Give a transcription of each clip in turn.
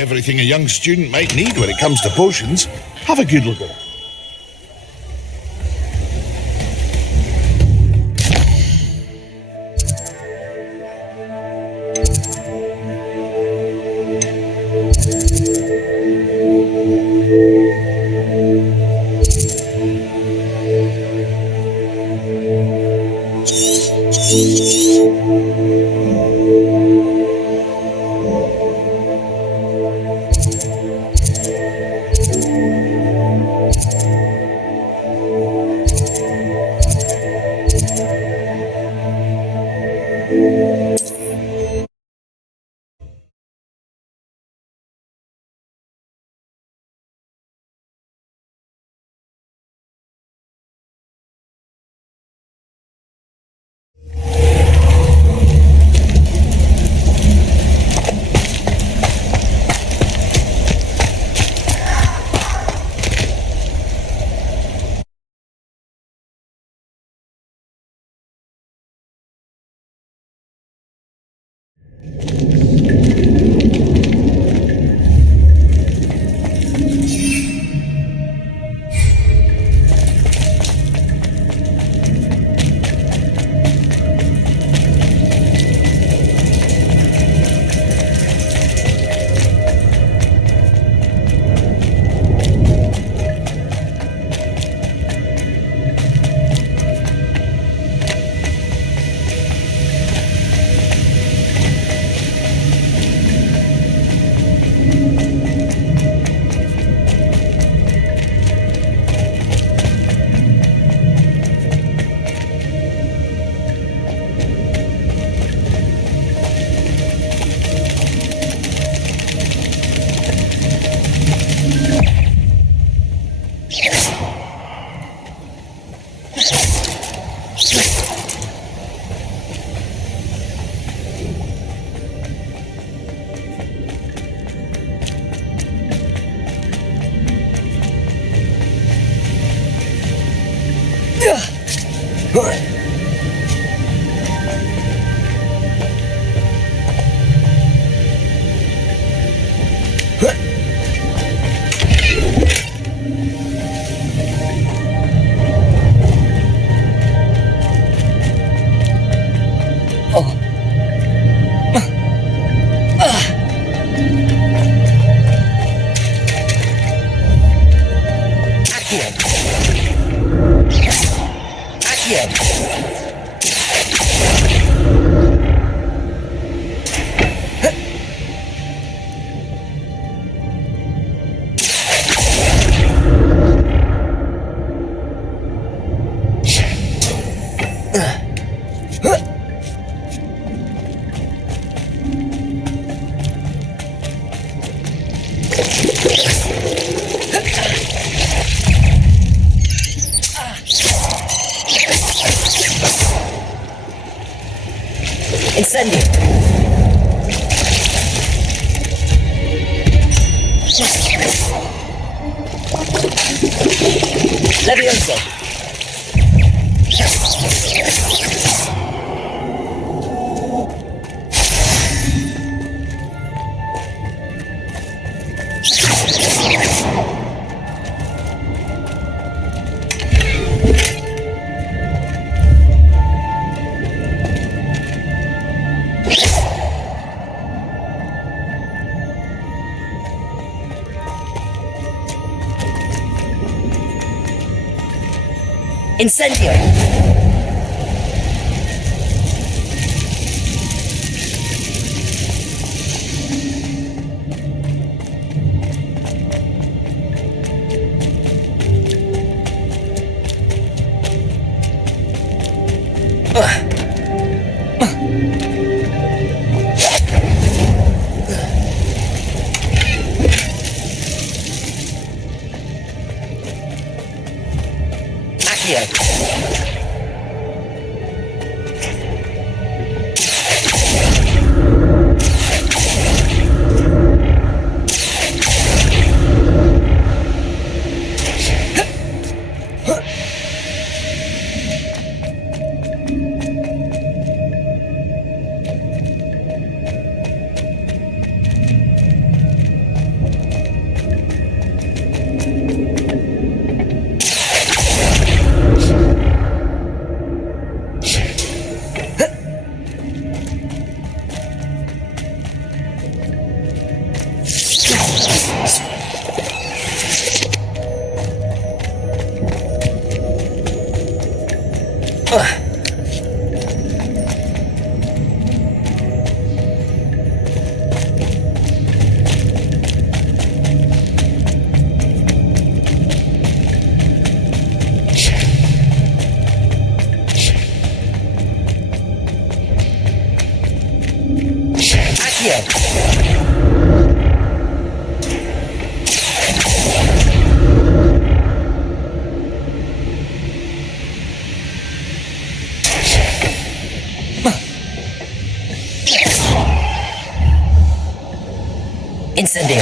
everything a young student might need when it comes to potions. Have a good look at it. Incendio. Levioso. Incendio. Accio. Akio. Incendio.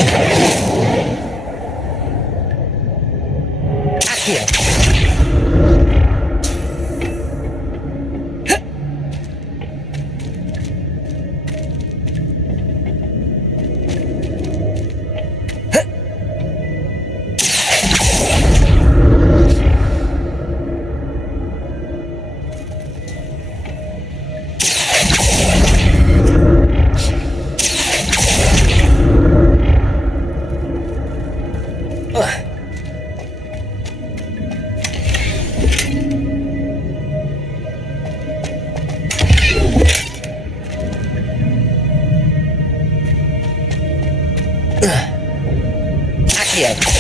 Akio. Akio.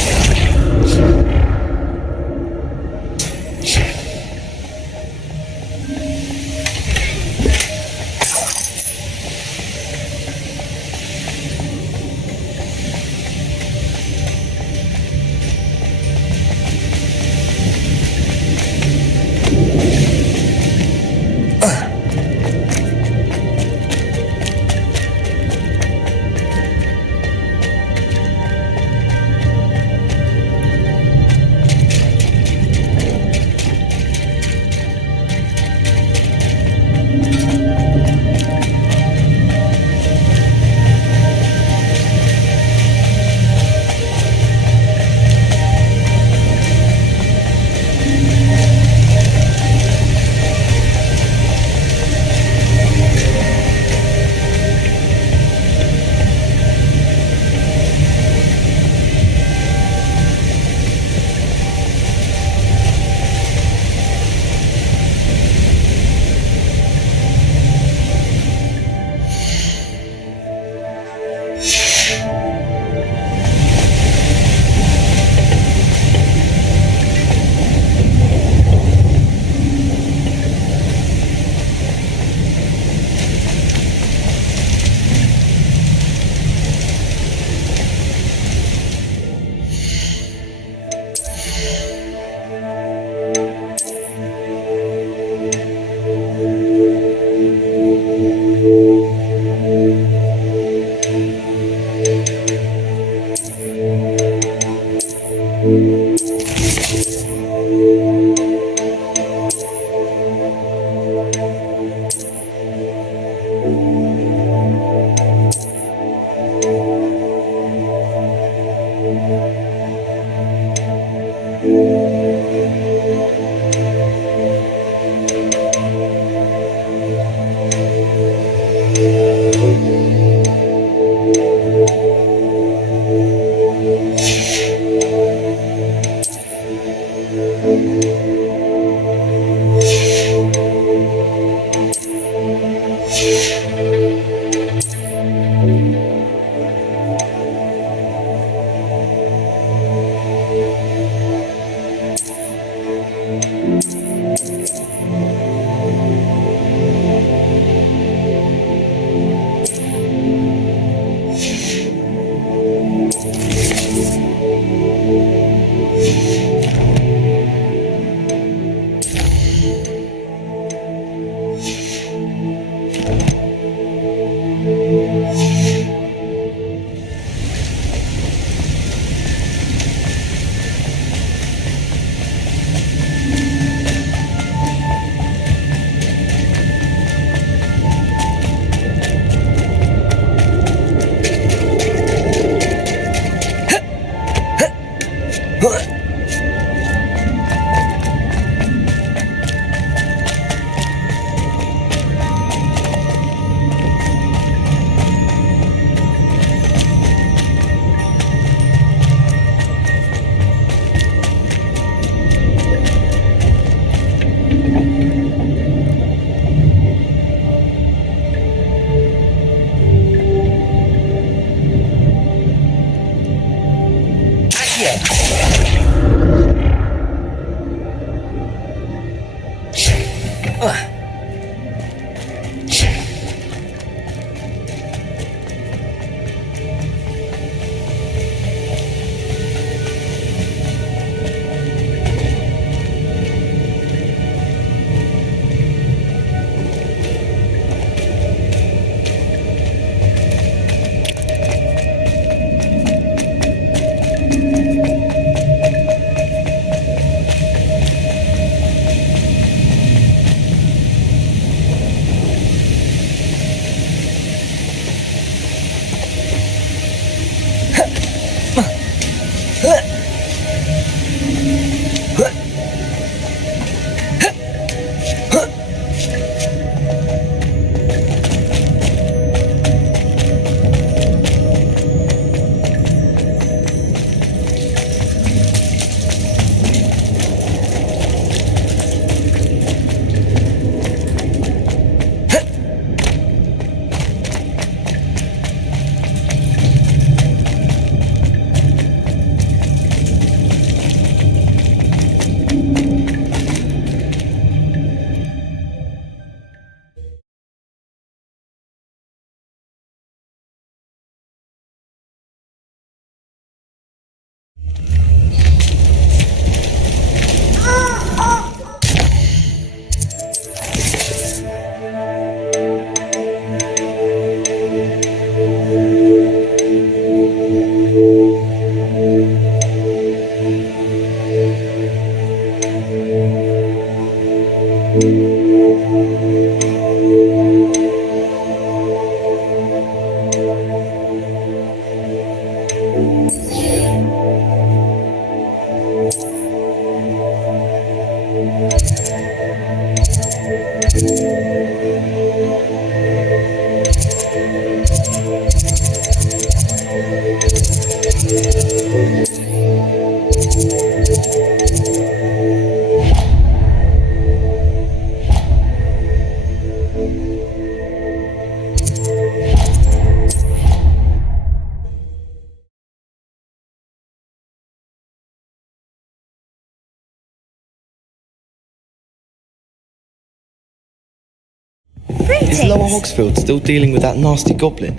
Is Lower Hogsfield still dealing with that nasty goblin?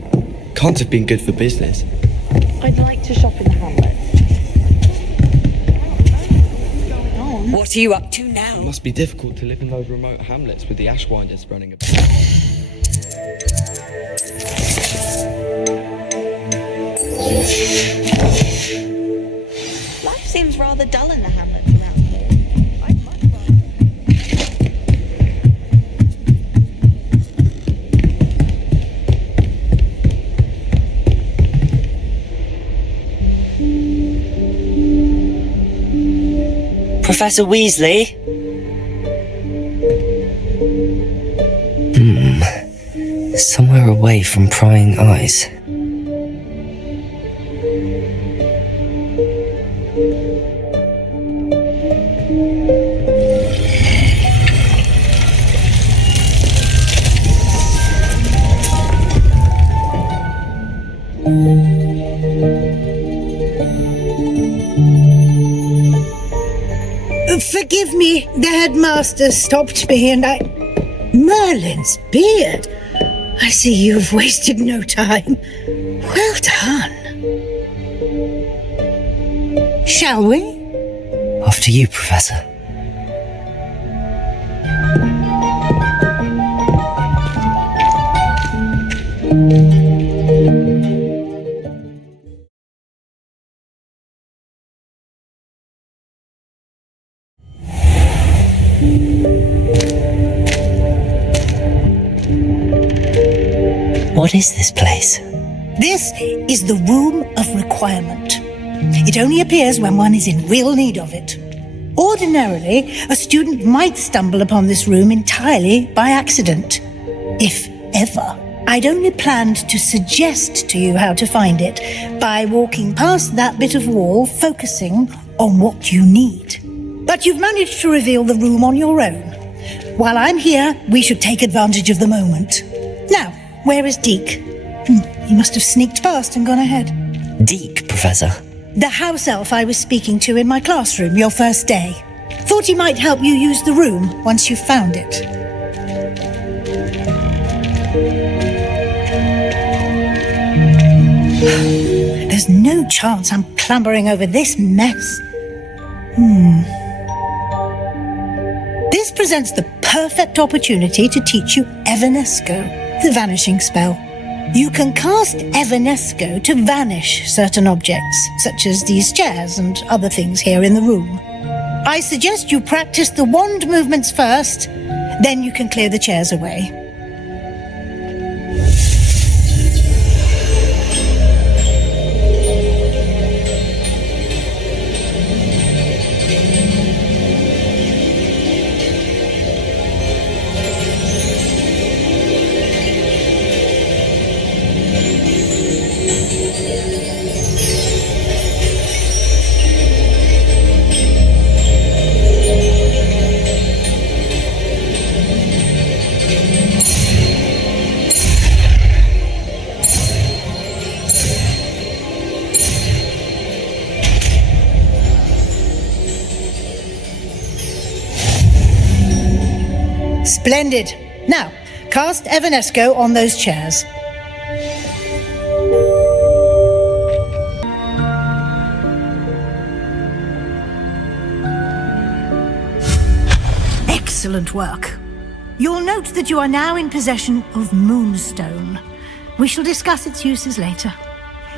Can't have been good for business. I'd like to shop in the hamlet. What are you up to It now? must be difficult to live in those remote hamlets with the ashwinders running about. Life seems rather dull in the hamlets around here. I'd much rather... Professor Weasley? Somewhere away from prying eyes. Forgive me, the headmaster stopped me and I... Merlin's beard! I see you've wasted no time. Well done. Shall we? After you, Professor. What is this place? This is the Room of Requirement. It only appears when one is in real need of it. Ordinarily, a student might stumble upon this room entirely by accident. If ever. I'd only planned to suggest to you how to find it by walking past that bit of wall, focusing on what you need. But you've managed to reveal the room on your own. While I'm here, we should take advantage of the moment. Now, where is Deke? He must have sneaked past and gone ahead. Deke, Professor. The house elf I was speaking to in my classroom your first day. Thought he might help you use the room once you've found it. There's no chance I'm clambering over this mess. This presents the perfect opportunity to teach you Evanesco, the vanishing spell. You can cast Evanesco to vanish certain objects, such as these chairs and other things here in the room. I suggest you practice the wand movements first, then you can clear the chairs away. Splendid. Now, cast Evanesco on those chairs. Excellent work. You'll note that you are now in possession of Moonstone. We shall discuss its uses later.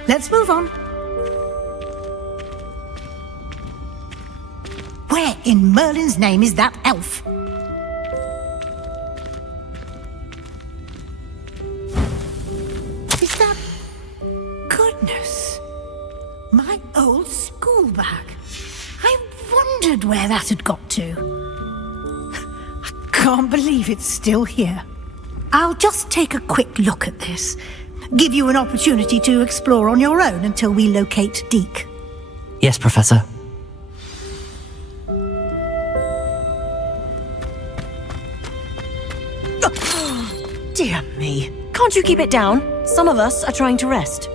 Let's move on. Where in Merlin's name is that elf? Is that... Goodness. My old school bag. I wondered where that had got to. I can't believe it's still here. I'll just take a quick look at this. Give you an opportunity to explore on your own until we locate Deke. Yes, Professor. Dear me. Can't you keep it down? Some of us are trying to rest.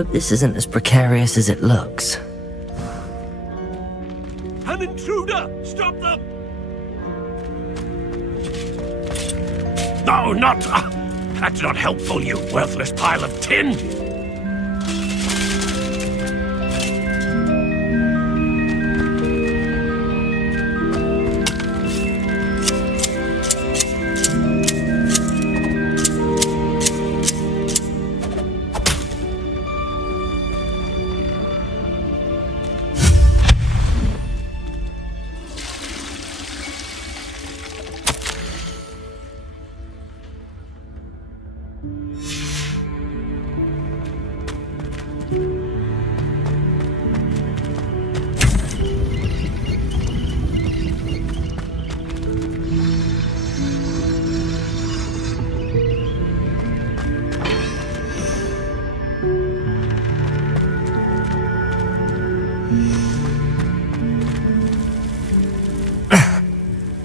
Hope this isn't as precarious as it looks. An intruder! Stop them! No, not... that's not helpful, you worthless pile of tin!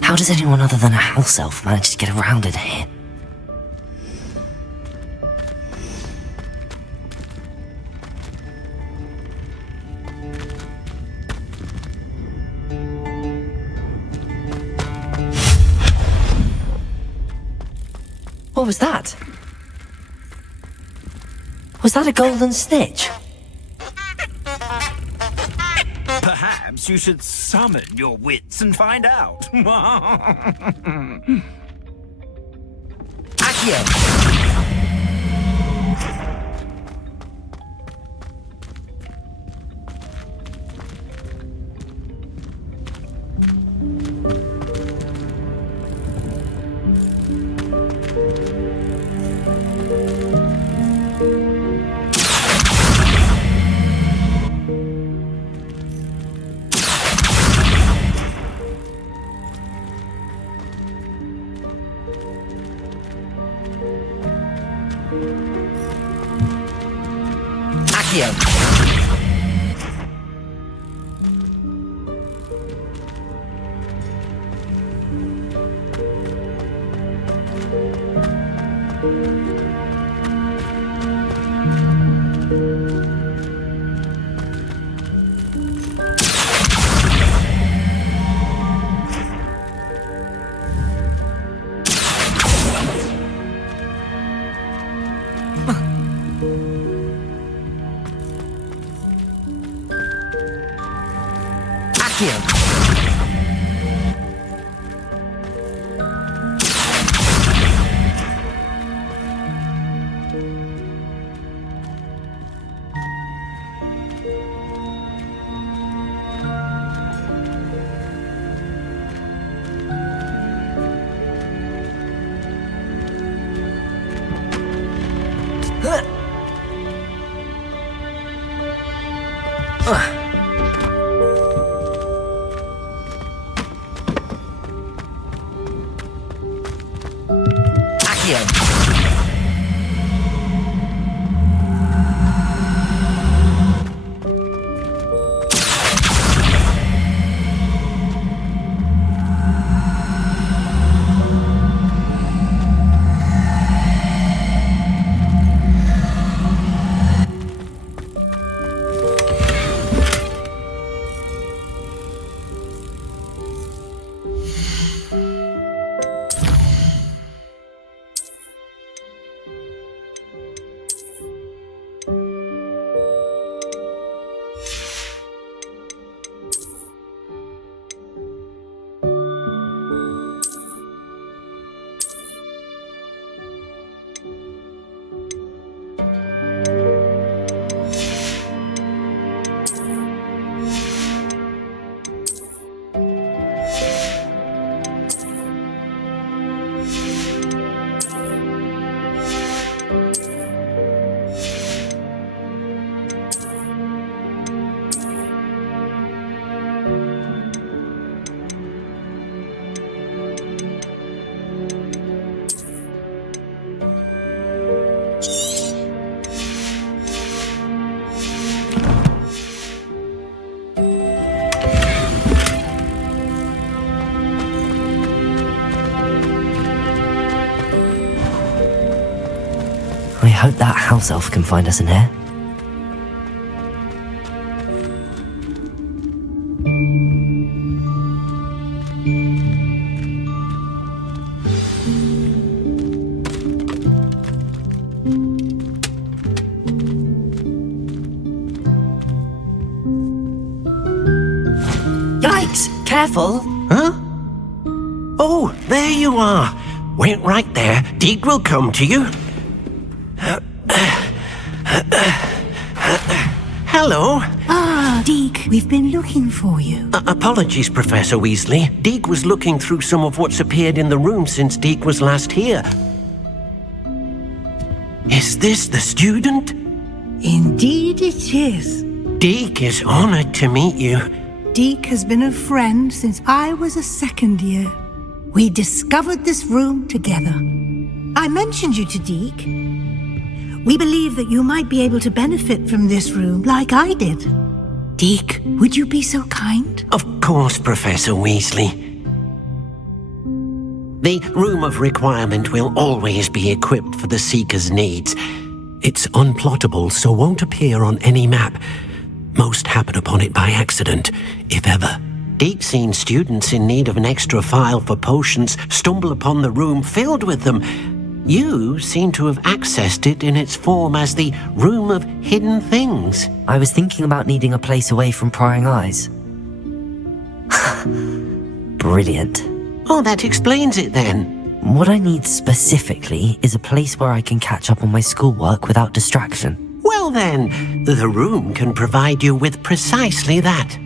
How does anyone other than a house elf manage to get around in here? What was that? Was that a golden snitch? Perhaps you should summon your wits and find out. Accio! hope that house elf can find us in here. Yikes! Careful! Huh? Oh, there you are. Wait right there. Deek will come to you. Hello. Ah, Deke, we've been looking for you. Apologies, Professor Weasley. Deek was looking through some of what's appeared in the room since Deek was last here. Is this the student? Indeed it is. Deek is honored to meet you. Deke has been a friend since I was a second year. We discovered this room together. I mentioned you to Deke. We believe that you might be able to benefit from this room like I did. Deke, would you be so kind? Of course, Professor Weasley. The Room of Requirement will always be equipped for the Seeker's needs. It's unplottable, so won't appear on any map. Most happen upon it by accident, if ever. Deep-seen students in need of an extra file for potions stumble upon the room filled with them. You seem to have accessed it in its form as the Room of Hidden Things. I was thinking about needing a place away from prying eyes. Brilliant. Oh, that explains it then. What I need specifically is a place where I can catch up on my schoolwork without distraction. Well then, the room can provide you with precisely that.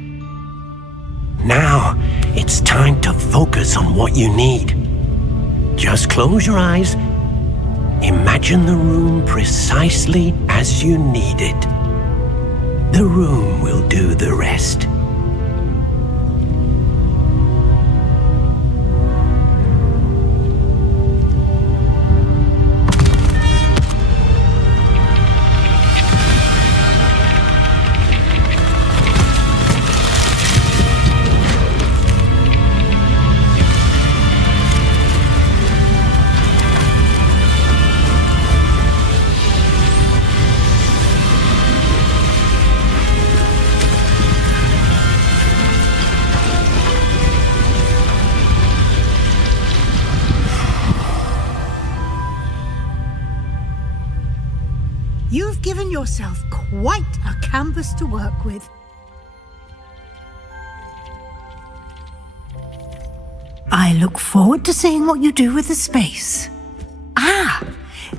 Now, it's time to focus on what you need. Just close your eyes. Imagine the room precisely as you need it. The room will do the rest. You've given yourself quite a canvas to work with. I look forward to seeing what you do with the space. Ah,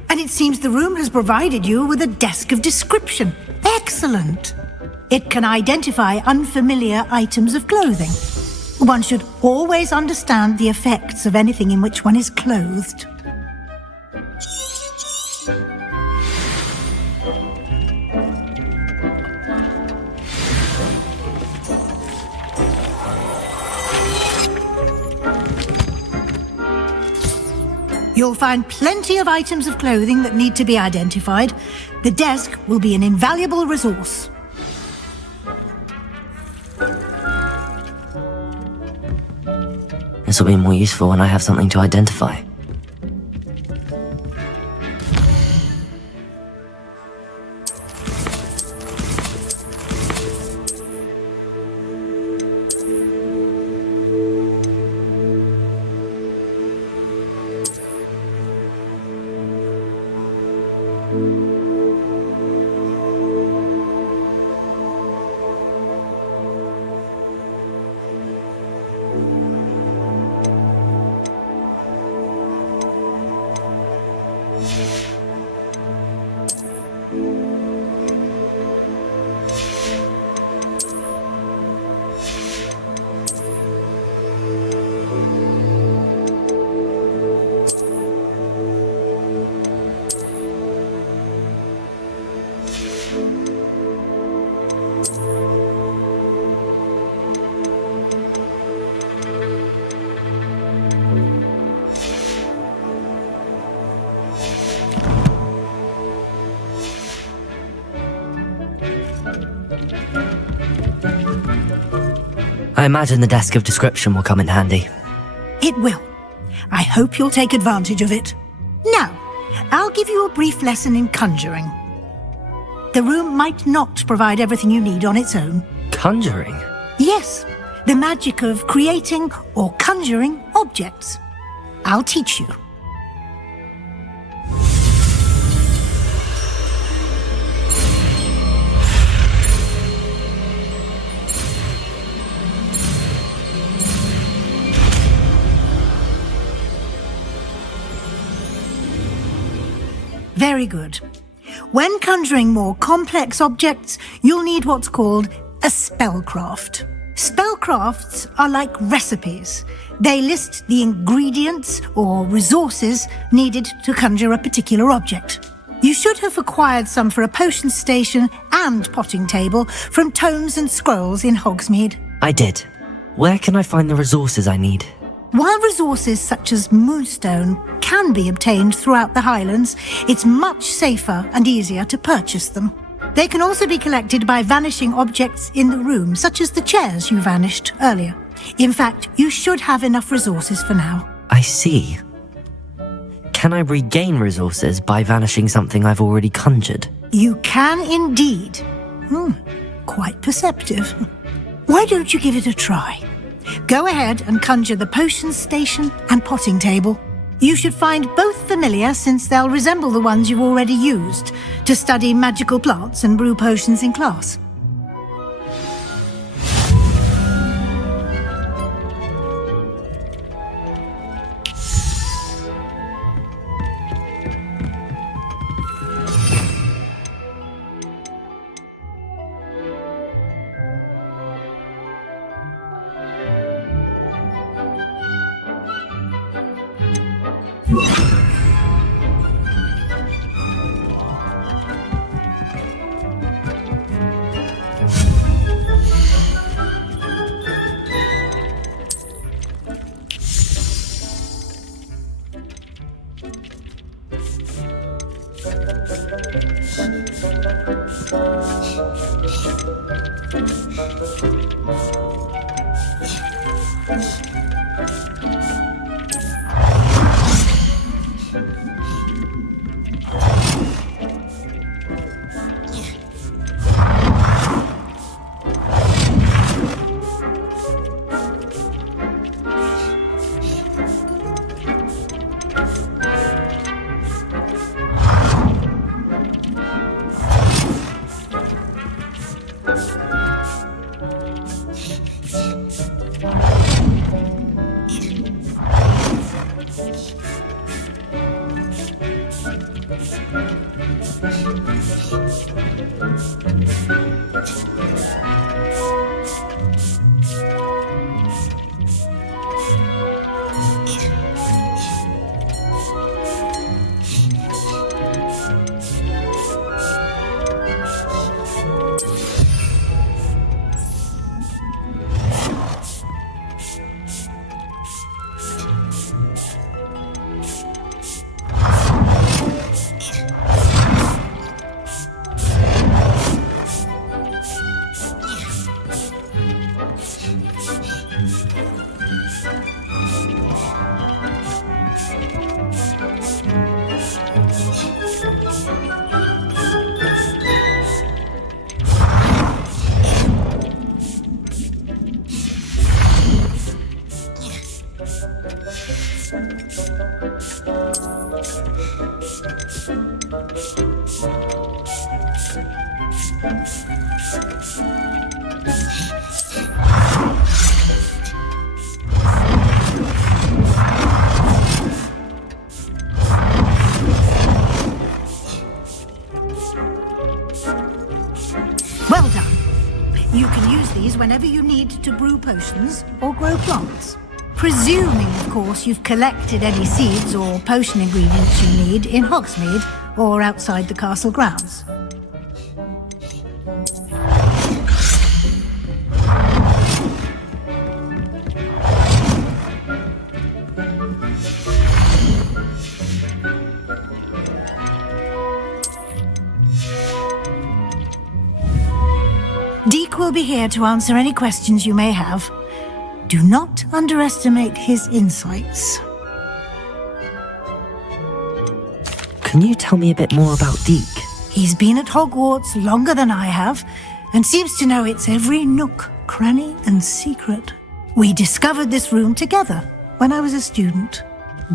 and it seems the room has provided you with a desk of description. Excellent. It can identify unfamiliar items of clothing. One should always understand the effects of anything in which one is clothed. You'll find plenty of items of clothing that need to be identified. The desk will be an invaluable resource. This will be more useful when I have something to identify. I imagine the desk of description will come in handy. It will. I hope you'll take advantage of it. Now, I'll give you a brief lesson in conjuring. The room might not provide everything you need on its own. Conjuring? Yes, the magic of creating or conjuring objects. I'll teach you. Very good. When conjuring more complex objects, you'll need what's called a spellcraft. Spellcrafts are like recipes. They list the ingredients or resources needed to conjure a particular object. You should have acquired some for a potion station and potting table from tomes and scrolls in Hogsmeade. I did. Where can I find the resources I need? While resources such as moonstone can be obtained throughout the Highlands, it's much safer and easier to purchase them. They can also be collected by vanishing objects in the room, such as the chairs you vanished earlier. In fact, you should have enough resources for now. I see. Can I regain resources by vanishing something I've already conjured? You can indeed. Quite perceptive. Why don't you give it a try? Go ahead and conjure the potion station and potting table. You should find both familiar, since they'll resemble the ones you've already used to study magical plants and brew potions in class. Well done. You can use these whenever you need to brew potions or grow plants. Presuming, of course, you've collected any seeds or potion ingredients you need in Hogsmeade or outside the castle grounds. Deke will be here to answer any questions you may have. Do not underestimate his insights. Can you tell me a bit more about Deke? He's been at Hogwarts longer than I have, and seems to know its every nook, cranny, and secret. We discovered this room together when I was a student.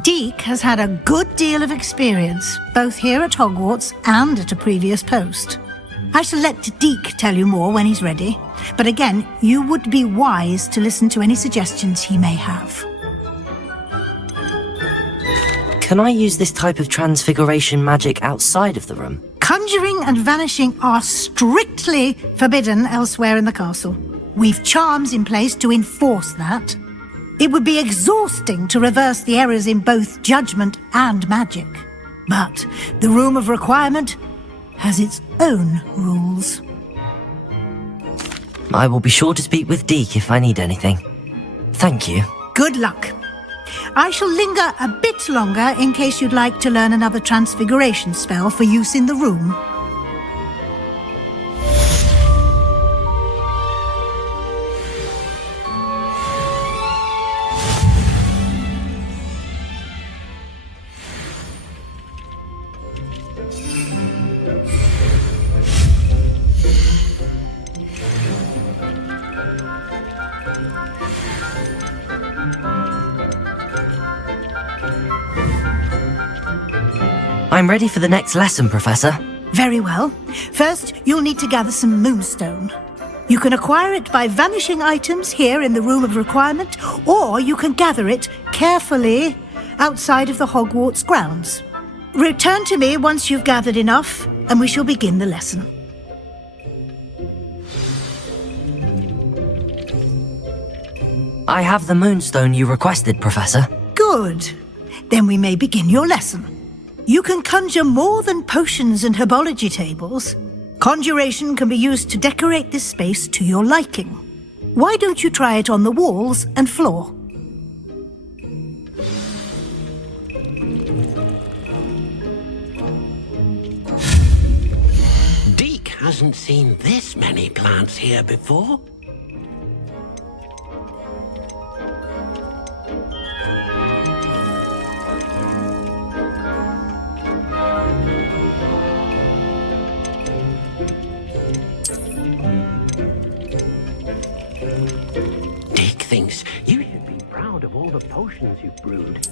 Deke has had a good deal of experience, both here at Hogwarts and at a previous post. I shall let Deke tell you more when he's ready, but again, you would be wise to listen to any suggestions he may have. Can I use this type of transfiguration magic outside of the room? Conjuring and vanishing are strictly forbidden elsewhere in the castle. We've charms in place to enforce that. It would be exhausting to reverse the errors in both judgment and magic. But the Room of Requirement has its own rules. I will be sure to speak with Deke if I need anything. Thank you. Good luck. I shall linger a bit longer in case you'd like to learn another transfiguration spell for use in the room. I'm ready for the next lesson, Professor. Very well. First, you'll need to gather some moonstone. You can acquire it by vanishing items here in the Room of Requirement, or you can gather it carefully outside of the Hogwarts grounds. Return to me once you've gathered enough, and we shall begin the lesson. I have the moonstone you requested, Professor. Good. Then we may begin your lesson. You can conjure more than potions and herbology tables. Conjuration can be used to decorate this space to your liking. Why don't you try it on the walls and floor? Deke hasn't seen this many plants here before. Deke thinks you should be proud of all the potions you've brewed.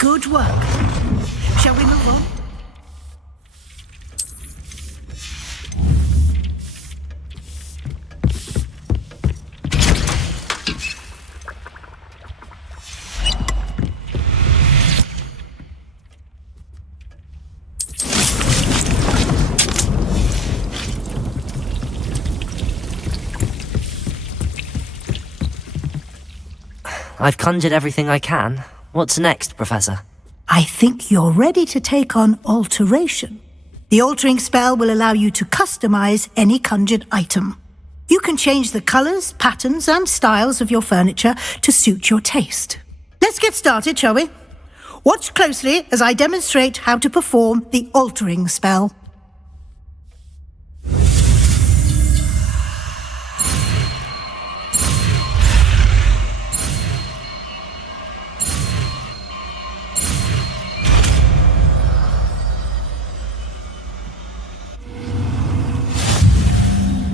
Good work. Shall we move on? I've conjured everything I can. What's next, Professor? I think you're ready to take on alteration. The altering spell will allow you to customize any conjured item. You can change the colors, patterns, and styles of your furniture to suit your taste. Let's get started, shall we? Watch closely as I demonstrate how to perform the altering spell.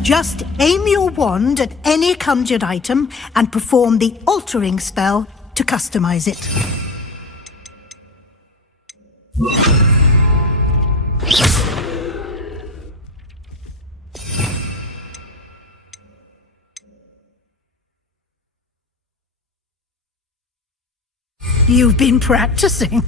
Just aim your wand at any conjured item and perform the altering spell to customize it. You've been practicing.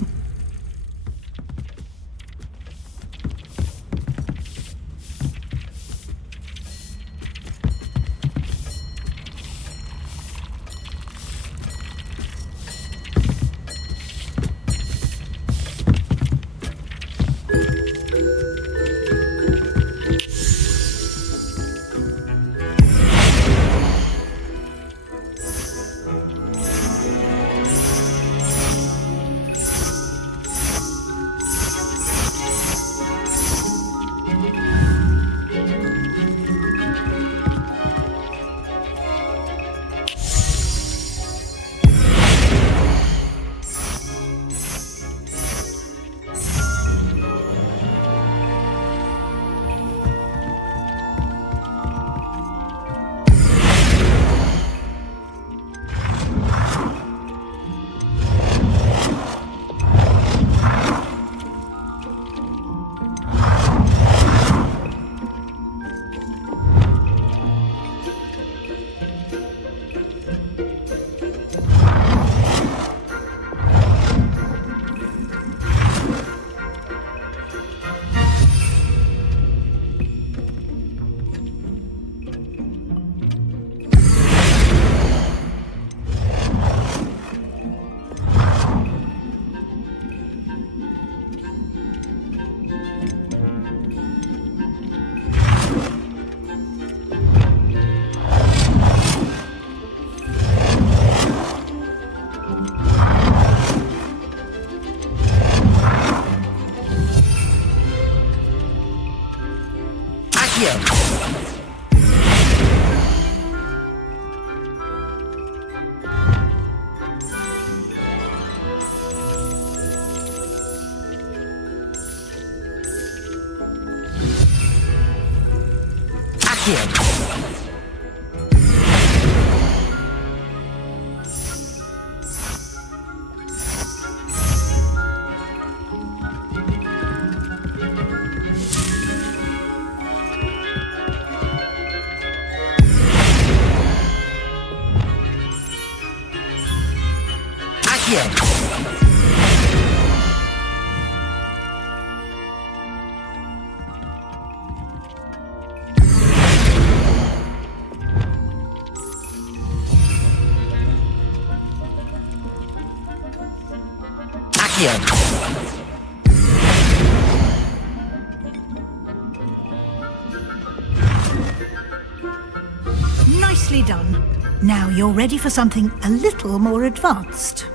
Nicely done. Now you're ready for something a little more advanced.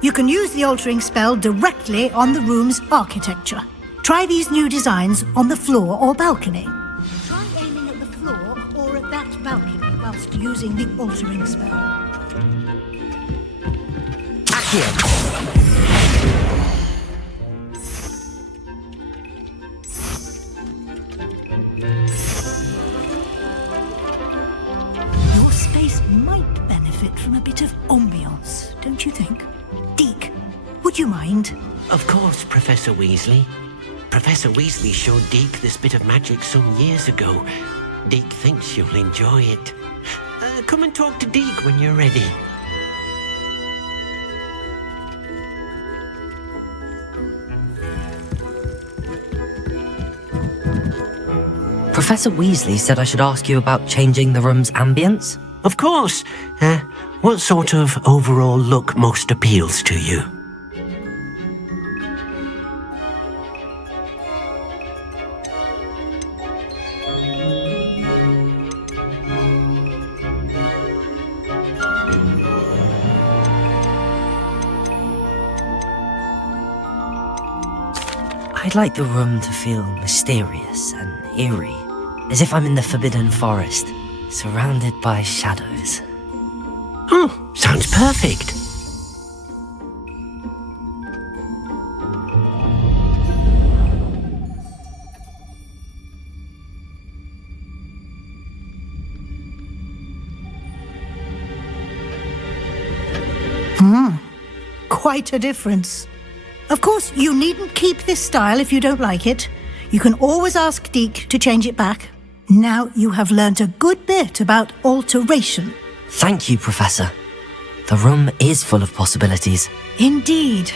You can use the altering spell directly on the room's architecture. Try these new designs on the floor or balcony. Try aiming at the floor or at that balcony whilst using the altering spell. Your space might benefit from a bit of ambiance, don't you think? Deke, Would you mind? Of course, Professor Weasley. Professor Weasley showed Deke this bit of magic some years ago. Deke thinks you'll enjoy it. Come and talk to Deke when you're ready. Professor Weasley said I should ask you about changing the room's ambience. Of course. What sort of overall look most appeals to you? I'd like the room to feel mysterious and eerie, as if I'm in the Forbidden Forest, surrounded by shadows. Oh, sounds perfect. Quite a difference. Of course, you needn't keep this style if you don't like it. You can always ask Deke to change it back. Now you have learnt a good bit about alteration. Thank you, Professor. The room is full of possibilities. Indeed.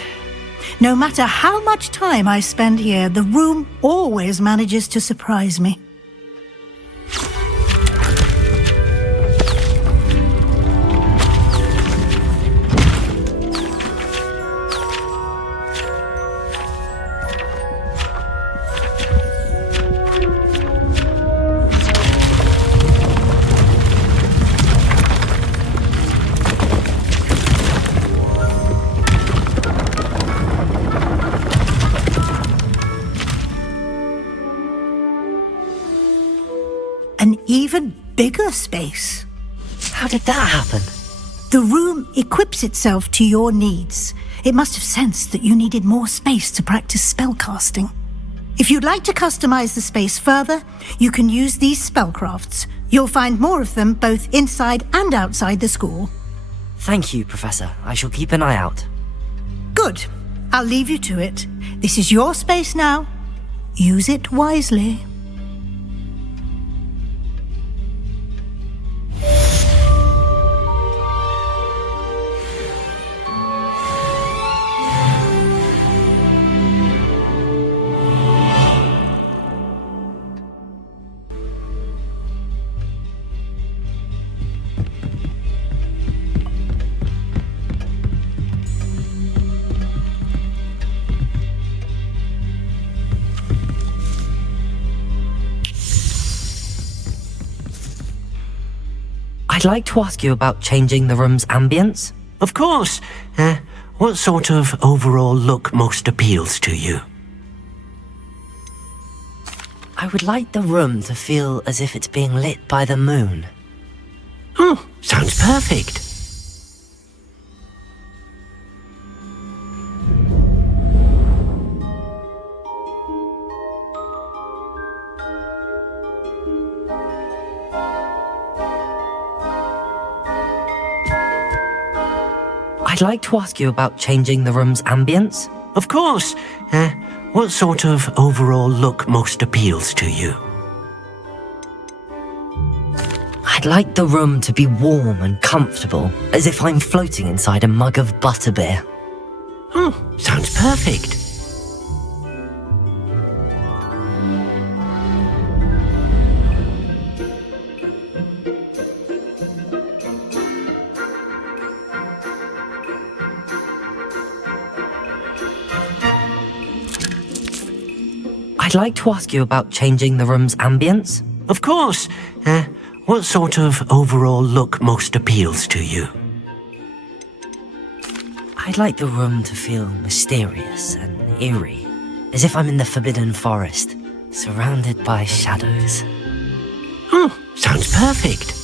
No matter how much time I spend here, the room always manages to surprise me. An even bigger space. How did that happen? The room equips itself to your needs. It must have sensed that you needed more space to practice spellcasting. If you'd like to customize the space further, you can use these spellcrafts. You'll find more of them both inside and outside the school. Thank you, Professor. I shall keep an eye out. Good. I'll leave you to it. This is your space now. Use it wisely. I'd like to ask you about changing the room's ambience. Of course. What sort of overall look most appeals to you? I would like the room to feel as if it's being lit by the moon. Oh, sounds perfect. I'd like to ask you about changing the room's ambience. Of course. What sort of overall look most appeals to you? I'd like the room to be warm and comfortable, as if I'm floating inside a mug of butterbeer. Oh, sounds perfect. I'd like to ask you about changing the room's ambience. Of course. What sort of overall look most appeals to you? I'd like the room to feel mysterious and eerie, as if I'm in the Forbidden Forest, surrounded by shadows. Oh, sounds perfect.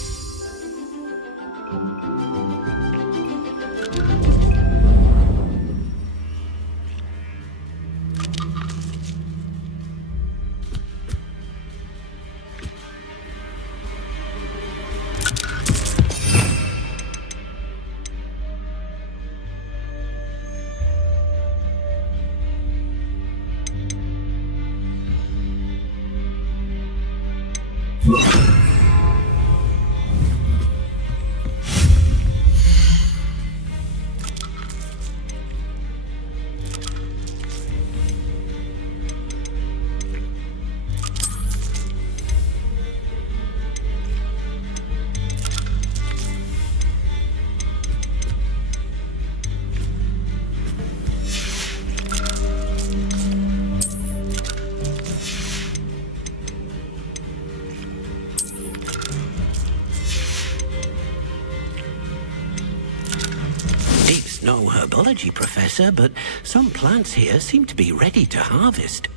no herbology professor, but some plants here seem to be ready to harvest.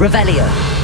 Revelio.